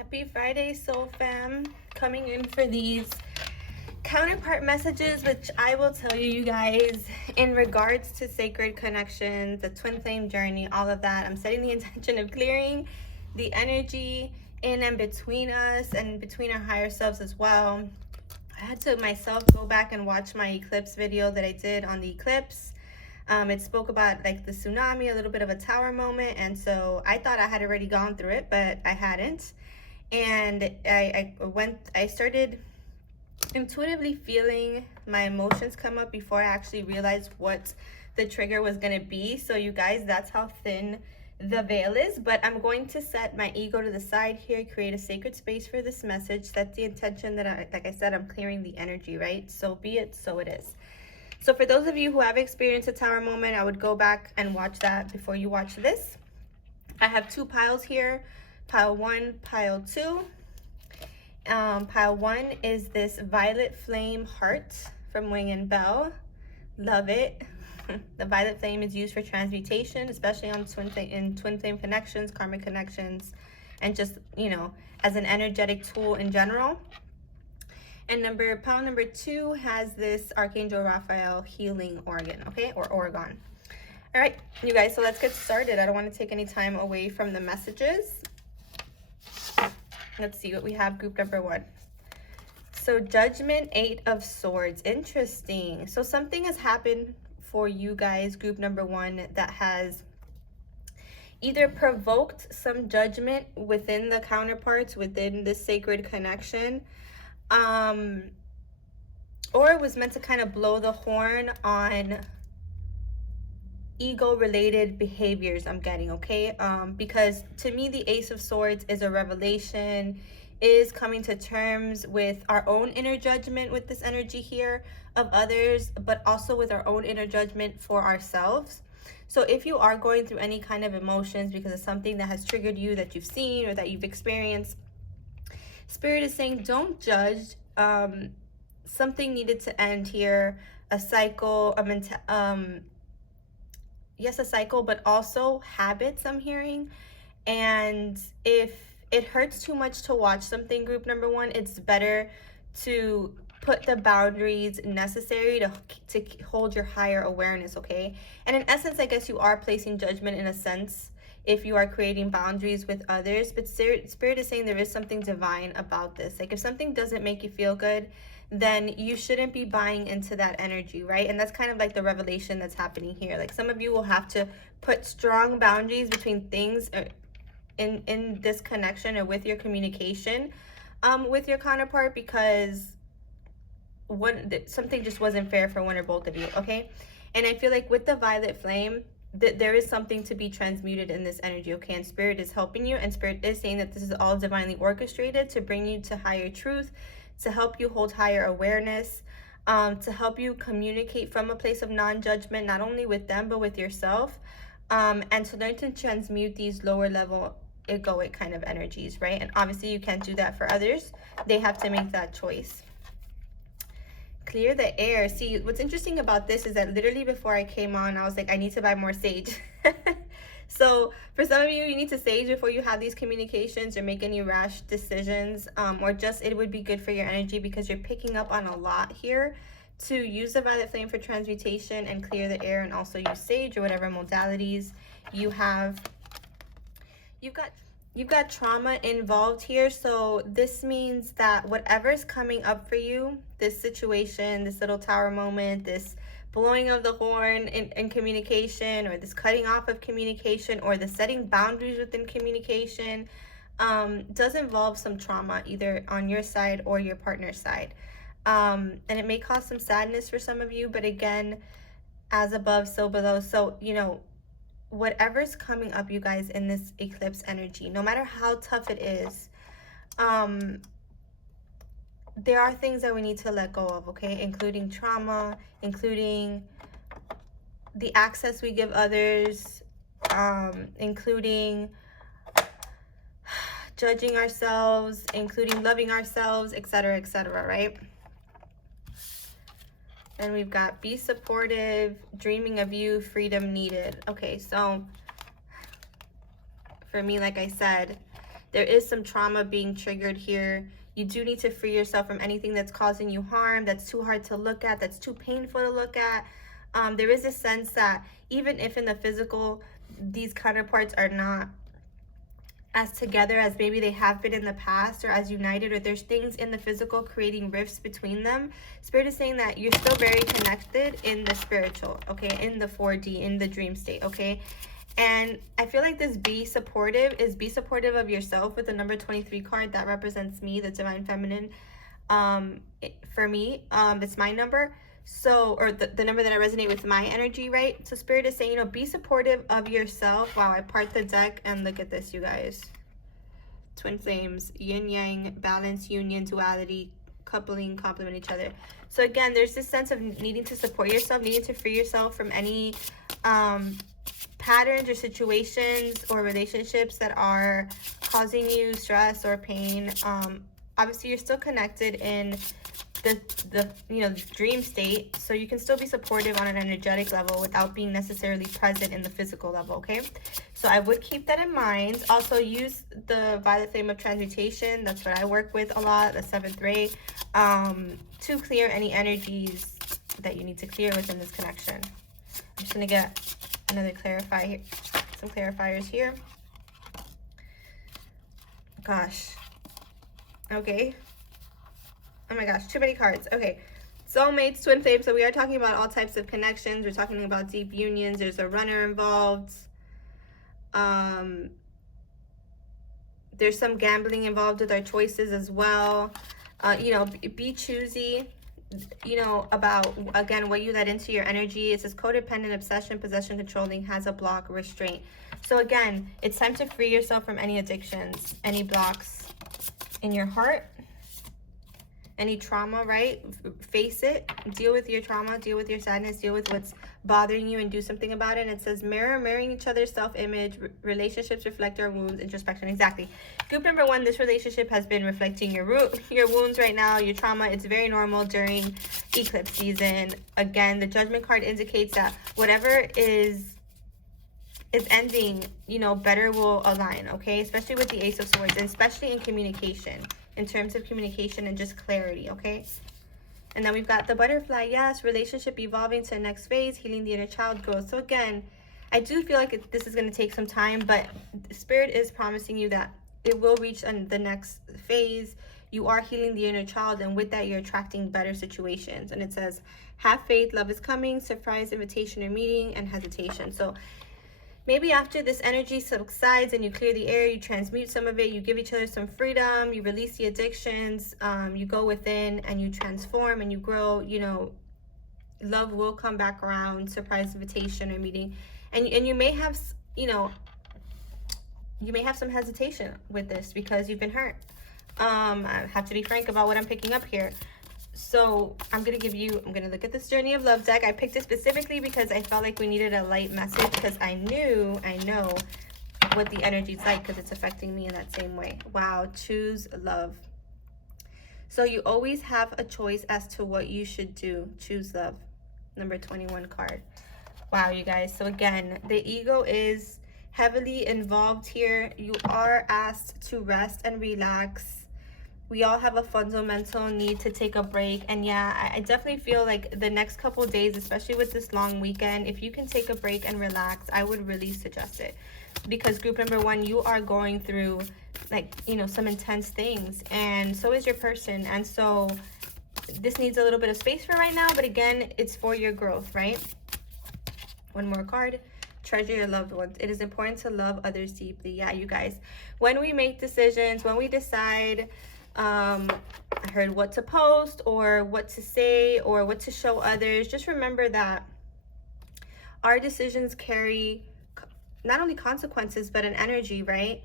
Happy Friday, Soul Fam. Coming in for these counterpart messages, which I will tell you guys in regards to sacred connections, the twin flame journey, all of that. I'm setting the intention of clearing the energy in and between us and between our higher selves as well. I had to myself go back and watch my eclipse video that I did on the eclipse. It spoke about like the tsunami, a little bit of a tower moment, and so I thought I had already gone through it, but I hadn't. And I started intuitively feeling my emotions come up before I actually realized what the trigger was going to be. So you guys, that's how thin the veil is. But I'm going to set my ego to the side here, create a sacred space for this message. That's the intention that like I said, I'm clearing the energy, right? So be it, so it is. So for those of you who have experienced a tower moment, I would go back and watch that before you watch this. I have two piles here. Pile 1, pile 2. Pile 1 is this violet flame heart from Wing and Bell. Love it. The violet flame is used for transmutation, especially on twin flame connections, karmic connections, and just, you know, as an energetic tool in general. And pile number 2 has this archangel Raphael healing organ, okay, or organ. All right, you guys, so let's get started. I don't want to take any time away from the messages. Let's see what we have. Group number 1. So Judgment, 8 of Swords. Interesting. So something has happened for you guys, group number 1, that has either provoked some judgment within the counterparts, within this sacred connection, or it was meant to kind of blow the horn on ego-related behaviors I'm getting, okay? Because to me, the Ace of Swords is a revelation, is coming to terms with our own inner judgment with this energy here of others, but also with our own inner judgment for ourselves. So if you are going through any kind of emotions because of something that has triggered you, that you've seen or that you've experienced, Spirit is saying don't judge. Something needed to end here, a cycle, yes, a cycle, but also habits I'm hearing. And if it hurts too much to watch something, group number 1, it's better to put the boundaries necessary to hold your higher awareness, okay? And in essence, I guess you are placing judgment in a sense if you are creating boundaries with others, but Spirit is saying there is something divine about this. Like if something doesn't make you feel good, then you shouldn't be buying into that energy, right? And that's kind of like the revelation that's happening here. Like some of you will have to put strong boundaries between things in this connection or with your communication with your counterpart, because something just wasn't fair for one or both of you, okay? And I feel like with the violet flame, there is something to be transmuted in this energy, okay? And Spirit is helping you, and Spirit is saying that this is all divinely orchestrated to bring you to higher truth, to help you hold higher awareness, to help you communicate from a place of non-judgment, not only with them, but with yourself, and to learn to transmute these lower level egoic kind of energies, right? And obviously you can't do that for others. They have to make that choice. Clear the air. See, what's interesting about this is that literally before I came on, I was like, I need to buy more sage. So for some of you, you need to sage before you have these communications or make any rash decisions, or just it would be good for your energy because you're picking up on a lot here to use the violet flame for transmutation and clear the air, and also use sage or whatever modalities you have. You've got trauma involved here, so this means that whatever's coming up for you, this situation, this little tower moment, this blowing of the horn in communication, or this cutting off of communication, or the setting boundaries within communication, does involve some trauma either on your side or your partner's side. And it may cause some sadness for some of you, but again, as above, so below. So, you know, whatever's coming up, you guys, in this eclipse energy, no matter how tough it is, there are things that we need to let go of, okay? Including trauma, including the access we give others, including judging ourselves, including loving ourselves, etc., right? And we've got be supportive, dreaming of you, freedom needed. Okay, so for me, like I said, there is some trauma being triggered here. You do need to free yourself from anything that's causing you harm, that's too hard to look at, that's too painful to look at. There is a sense that even if in the physical, these counterparts are not as together as maybe they have been in the past, or as united, or there's things in the physical creating rifts between them, Spirit is saying that you're still very connected in the spiritual, okay, in the 4D, in the dream state, okay? And I feel like this be supportive of yourself with the number 23 card. That represents me, the divine feminine. For me, it's my number. So, or the number that I resonate with my energy, right? So Spirit is saying, you know, be supportive of yourself. Wow, I part the deck and look at this, you guys. Twin flames, yin yang, balance, union, duality, coupling, complement each other. So again, there's this sense of needing to support yourself, needing to free yourself from any patterns or situations or relationships that are causing you stress or pain. Obviously, you're still connected in the you know, dream state, so you can still be supportive on an energetic level without being necessarily present in the physical level, okay? So I would keep that in mind. Also use the violet flame of transmutation. That's what I work with a lot, the 7th ray, to clear any energies that you need to clear within this connection. I'm just gonna get another some clarifiers here. Gosh. Okay. Oh my gosh, too many cards. Okay, soulmates, twin flames. So we are talking about all types of connections. We're talking about deep unions. There's a runner involved. There's some gambling involved with our choices as well. You know, be choosy, you know, about, again, what you let into your energy. It says codependent, obsession, possession, controlling, has a block, restraint. So again, it's time to free yourself from any addictions, any blocks in your heart, any trauma, right? Face it, deal with your trauma, deal with your sadness, deal with what's bothering you, and do something about it. And it says mirroring each other's self-image, relationships reflect our wounds, introspection. Exactly. Group number 1, this relationship has been reflecting your wounds right now, your trauma. It's very normal during eclipse season. Again, the Judgment card indicates that whatever is ending, you know, better will align, okay? Especially with the Ace of Swords, and especially in communication, in terms of communication and just clarity, okay? And then we've got the butterfly. Yes, relationship evolving to the next phase, healing the inner child growth. So again, I do feel like this is going to take some time, but Spirit is promising you that it will reach the next phase. You are healing the inner child, and with that, you're attracting better situations. And it says, have faith, love is coming, surprise, invitation or meeting, and hesitation. So maybe after this energy subsides and you clear the air, you transmute some of it, you give each other some freedom, you release the addictions, you go within and you transform and you grow, you know, love will come back around, surprise invitation or meeting. And you may have, you know, you may have some hesitation with this because you've been hurt. I have to be frank about what I'm picking up here. So I'm going to look at this Journey of Love deck. I picked it specifically because I felt like we needed a light message, because I know what the energy's like, because it's affecting me in that same way. Wow, choose love. So you always have a choice as to what you should do. Choose love. Number 21 card. Wow, you guys. So again, the ego is heavily involved here. You are asked to rest and relax. We all have a fundamental need to take a break. And yeah, I definitely feel like the next couple of days, especially with this long weekend, if you can take a break and relax, I would really suggest it. Because group number 1, you are going through, like, you know, some intense things. And so is your person. And so this needs a little bit of space for right now. But again, it's for your growth, right? One more card. Treasure your loved ones. It is important to love others deeply. Yeah, you guys. When we make decisions, when we decide... I heard what to post or what to say or what to show others, just remember that our decisions carry not only consequences but an energy, right?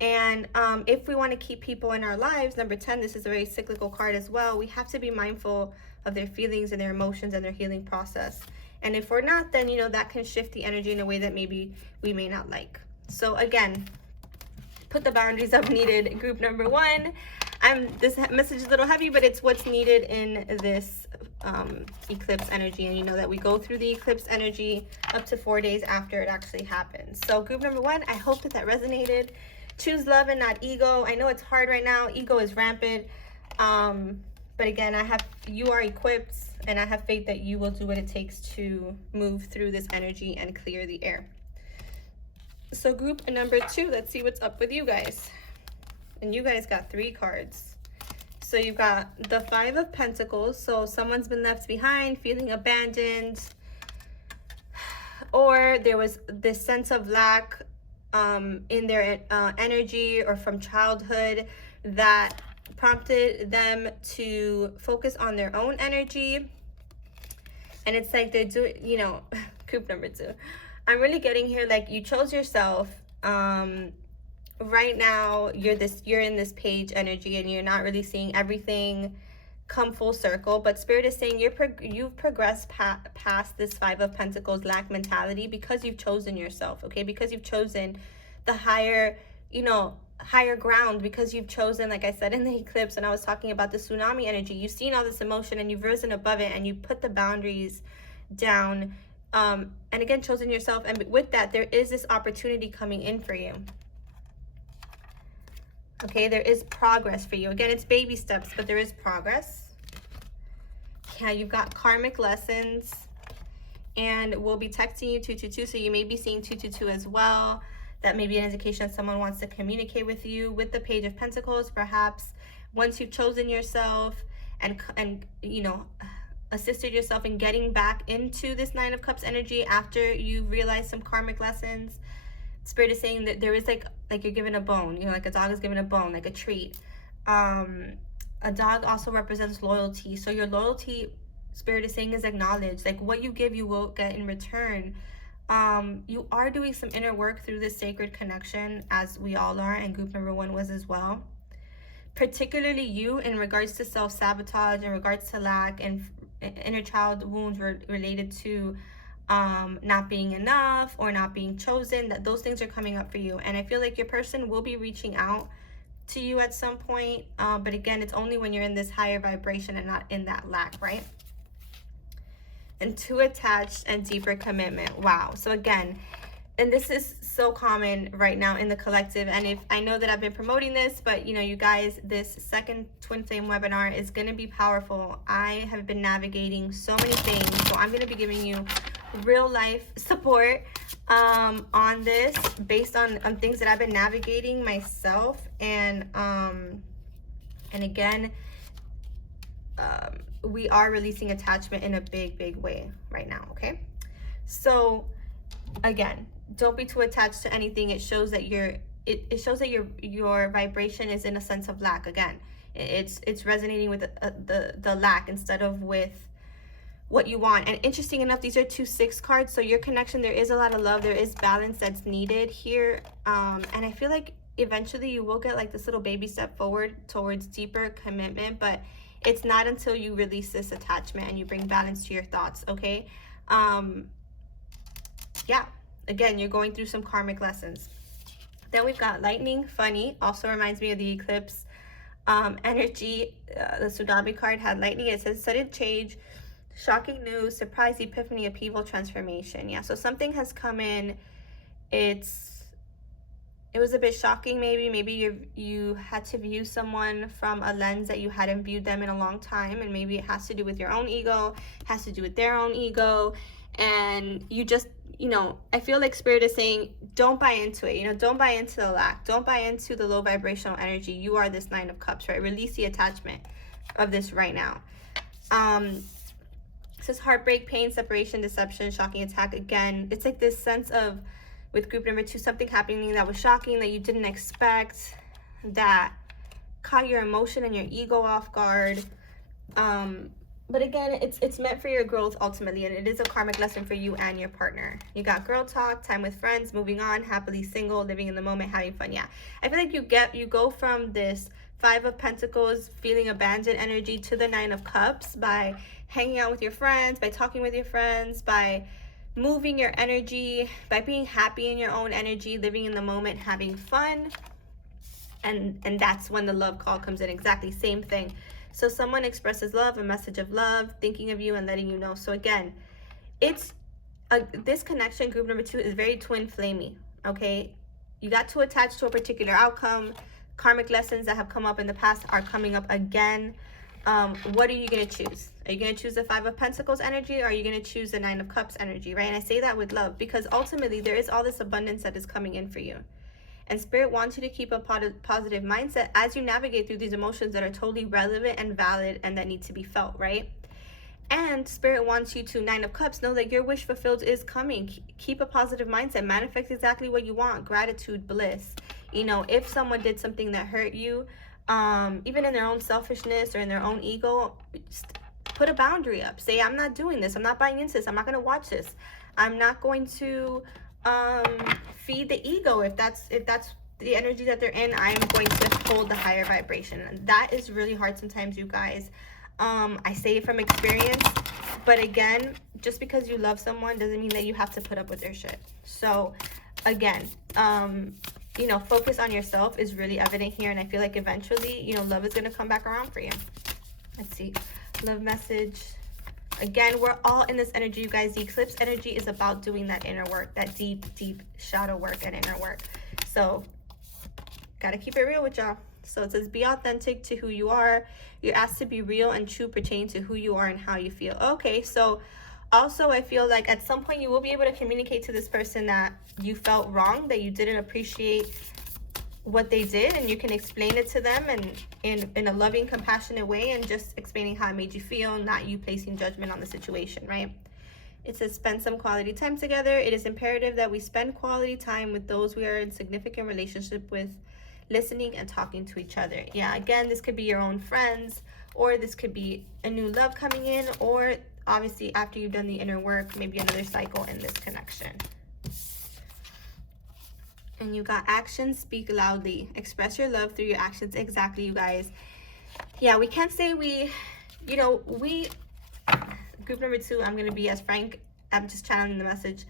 And if we want to keep people in our lives, number 10, this is a very cyclical card as well, we have to be mindful of their feelings and their emotions and their healing process. And if we're not, then, you know, that can shift the energy in a way that maybe we may not like. So again, put the boundaries up needed, group number 1. This message is a little heavy, but it's what's needed in this eclipse energy. And you know that we go through the eclipse energy up to 4 days after it actually happens. So group number 1, I hope that resonated. Choose love and not ego. I know it's hard right now. Ego is rampant. But again, you are equipped, and I have faith that you will do what it takes to move through this energy and clear the air. So group number 2, let's see what's up with you guys. And you guys got 3 cards. So you've got the 5 of Pentacles. So someone's been left behind, feeling abandoned, or there was this sense of lack in their energy or from childhood that prompted them to focus on their own energy. And it's like they're doing, you know, group number 2. I'm really getting here, like, you chose yourself. Right now, you're in this page energy, and you're not really seeing everything come full circle. But Spirit is saying you've progressed past this 5 of Pentacles lack mentality because you've chosen yourself, okay? Because you've chosen the higher, you know, higher ground, because you've chosen, like I said in the eclipse, and I was talking about the tsunami energy, you've seen all this emotion and you've risen above it, and you put the boundaries down, and again chosen yourself. And with that, there is this opportunity coming in for you, okay? There is progress for you. Again, it's baby steps, but there is progress. Yeah, you've got karmic lessons, and we'll be texting you 222, so you may be seeing 222 as well. That may be an indication that someone wants to communicate with you. With the Page of Pentacles, perhaps once you've chosen yourself and you know, assisted yourself in getting back into this 9 of Cups energy after you realize some karmic lessons, Spirit is saying that there is like you're given a bone, you know, like a dog is given a bone, like a treat. A dog also represents loyalty. So your loyalty, Spirit is saying, is acknowledged. Like what you give, you will get in return. You are doing some inner work through this sacred connection, as we all are, and group number 1 was as well. Particularly you, in regards to self-sabotage, in regards to lack and inner child wounds related to not being enough or not being chosen, that those things are coming up for you. And I feel like your person will be reaching out to you at some point, but again, it's only when you're in this higher vibration and not in that lack, right? And 2 attached and deeper commitment. Wow. So again, and this is so common right now in the collective, and if I know that I've been promoting this, but you know, you guys, this second twin flame webinar is going to be powerful. I have been navigating so many things, so I'm going to be giving you real life support on this based on things that I've been navigating myself. And again, we are releasing attachment in a big way right now, okay? So again, don't be too attached to anything. It shows that it shows that your vibration is in a sense of lack. Again, it's resonating with the lack instead of with what you want. And interesting enough, these are 2 6 cards. So your connection, there is a lot of love, there is balance that's needed here, and I feel like eventually you will get like this little baby step forward towards deeper commitment, but it's not until you release this attachment and you bring balance to your thoughts, okay? Yeah, again, you're going through some karmic lessons. Then we've got lightning, funny, also reminds me of the eclipse energy. The tsunami card had lightning. It says sudden change, shocking news, surprise, epiphany, upheaval, transformation. Yeah, so something has come in. It was a bit shocking. Maybe you had to view someone from a lens that you hadn't viewed them in a long time, and maybe it has to do with your own ego, has to do with their own ego, and you just, you know, I feel like Spirit is saying, don't buy into it. You know, don't buy into the lack. Don't buy into the low vibrational energy. You are this 9 of Cups, right? Release the attachment of this right now. It says heartbreak, pain, separation, deception, shocking attack. Again, it's like this sense of, with group number 2, something happening that was shocking, that you didn't expect, that caught your emotion and your ego off guard. But again, it's meant for your growth ultimately, and it is a karmic lesson for you and your partner. You got girl talk, time with friends, moving on, happily single, living in the moment, having fun. Yeah, I feel like you go from this 5 of Pentacles, feeling abandoned energy, to the 9 of Cups by hanging out with your friends, by talking with your friends, by moving your energy, by being happy in your own energy, living in the moment, having fun. And that's when the love call comes in. Exactly, same thing. So someone expresses love, a message of love, thinking of you and letting you know. So again, it's this connection, group number 2, is very twin flamey, okay? you got too attached to a particular outcome. Karmic lessons that have come up in the past are coming up again. What are you going to choose? Are you going to choose the Five of Pentacles energy, or are you going to choose the Nine of Cups energy, right? And I say that with love, because ultimately there is all this abundance that is coming in for you. And Spirit wants you to keep a positive mindset as you navigate through these emotions that are totally relevant and valid and that need to be felt, right? And Spirit wants you to, Nine of Cups, know that your wish fulfilled is coming. Keep a positive mindset. Manifest exactly what you want. Gratitude, bliss. You know, if someone did something that hurt you, even in their own selfishness or in their own ego, put a boundary up. Say, I'm not doing this. I'm not buying into this. I'm not going to watch this. I'm not going to feed the ego. If that's the energy that they're in, I'm going to hold the higher vibration. And that is really hard sometimes, you guys. I say it from experience, but again, just because you love someone doesn't mean that you have to put up with their shit. So again, you know, focus on yourself is really evident here. And I feel like eventually, you know, love is going to come back around for you. Let's see. Love message. Again, we're all in this energy, you guys. The eclipse energy is about doing that inner work, that deep, deep shadow work and inner work. So, got to keep it real with y'all. So it says, be authentic to who you are. You're asked to be real and true pertaining to who you are and how you feel. Okay, so also I feel like at some point you will be able to communicate to this person that you felt wrong, that you didn't appreciate what they did, and you can explain it to them and in a loving, compassionate way, and just explaining how it made you feel, not you placing judgment on the situation, right? It says, spend some quality time together. It is imperative that we spend quality time with those we are in significant relationship with, listening and talking to each other. Yeah, again, this could be your own friends, or this could be a new love coming in, or obviously after you've done the inner work, maybe another cycle in this connection. And you got actions speak loudly. Express your love through your actions. Exactly, you guys. Yeah, we can't say we, you know, group number 2, I'm going to be as frank. I'm just channeling the message.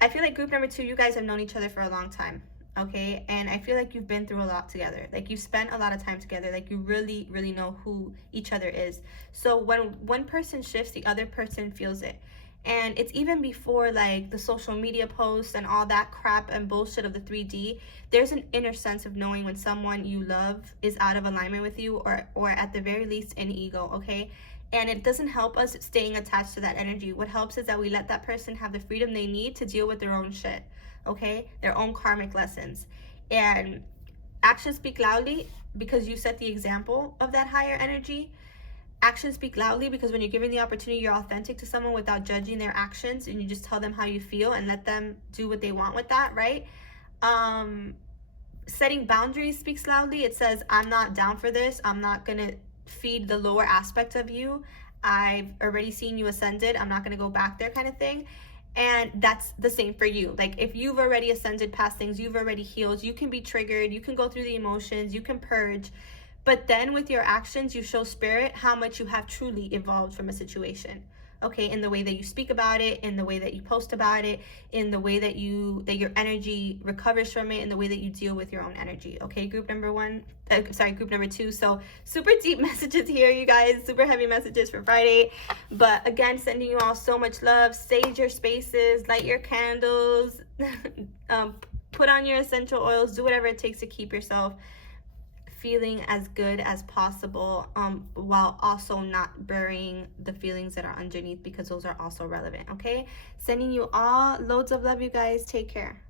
I feel like group number 2, you guys have known each other for a long time. Okay, and I feel like you've been through a lot together. Like, you've spent a lot of time together. Like, you really, really know who each other is. So when one person shifts, the other person feels it. And it's even before, like, the social media posts and all that crap and bullshit of the 3D. There's an inner sense of knowing when someone you love is out of alignment with you, or at the very least in ego, okay? And it doesn't help us staying attached to that energy. What helps is that we let that person have the freedom they need to deal with their own shit. Okay, their own karmic lessons. And actions speak loudly because you set the example of that higher energy. Actions speak loudly because when you're given the opportunity, you're authentic to someone without judging their actions, and you just tell them how you feel and let them do what they want with that, right? Setting boundaries speaks loudly. It says, I'm not down for this. I'm not gonna feed the lower aspect of you. I've already seen you ascended. I'm not gonna go back there, kind of thing. And that's the same for you. Like, if you've already ascended past things, you've already healed, you can be triggered, you can go through the emotions, you can purge. But then with your actions, you show Spirit how much you have truly evolved from a situation. Okay, in the way that you speak about it, in the way that you post about it, in the way that your energy recovers from it, in the way that you deal with your own energy. Okay, group number 2. So super deep messages here, you guys. Super heavy messages for Friday. But again, sending you all so much love. Sage your spaces, light your candles, put on your essential oils, do whatever it takes to keep yourself feeling as good as possible, while also not burying the feelings that are underneath, because those are also relevant. Okay, sending you all loads of love, you guys. Take care.